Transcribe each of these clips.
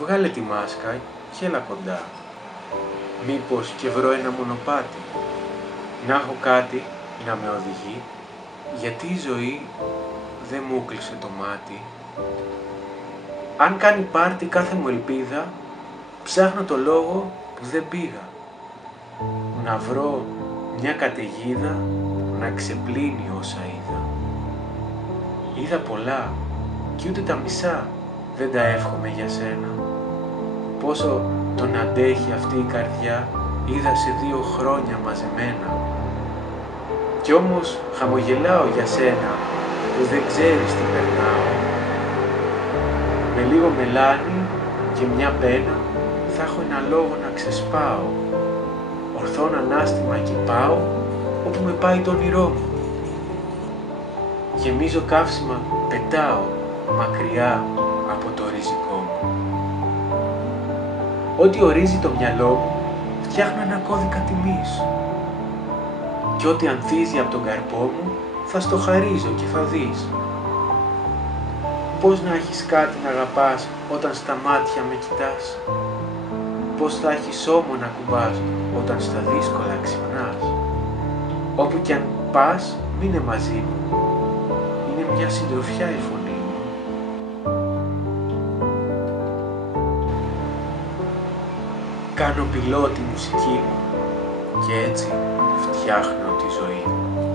Βγάλε τη μάσκα και έλα κοντά. Μήπως και βρω ένα μονοπάτι, να έχω κάτι να με οδηγεί, γιατί η ζωή δεν μου κλείσε το μάτι. Αν κάνει πάρτι κάθε μου ελπίδα, ψάχνω το λόγο που δεν πήγα. Να βρω μια καταιγίδα να ξεπλύνει όσα είδα. Είδα πολλά κι ούτε τα μισά δεν τα εύχομαι για σένα. Πόσο τον αντέχει αυτή η καρδιά είδα σε 2 χρόνια μαζεμένα. Κι όμως χαμογελάω για σένα που δεν ξέρεις τι περνάω. Με λίγο μελάνι και μια πένα θα έχω ένα λόγο να ξεσπάω. Ορθόν ανάστημα και πάω όπου με πάει το όνειρό μου. Γεμίζω καύσιμα, πετάω μακριά από το ριζικό μου. Ό,τι ορίζει το μυαλό μου φτιάχνω ένα κώδικα τιμής. Κι ό,τι ανθίζει από τον καρπό μου θα στο χαρίζω και θα δεις. Πώς να έχεις κάτι να αγαπάς όταν στα μάτια με κοιτάς. Πώς θα έχεις ώμο να κουμπάς όταν στα δύσκολα ξυπνάς. Όπου κι αν πας μείνε μαζί μου. Είναι μια συντροφιά η φωνή μου. Κάνω πυλό τη μουσική μου και έτσι φτιάχνω τη ζωή μου.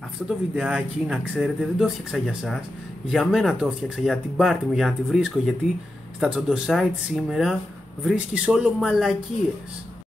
Αυτό το βιντεάκι, να ξέρετε, δεν το έφτιαξα για σας. Για μένα το έφτιαξα, για την πάρτι μου, για να τη βρίσκω. Γιατί στα τσοντοσάιτ σήμερα βρίσκεις όλο μαλακίες.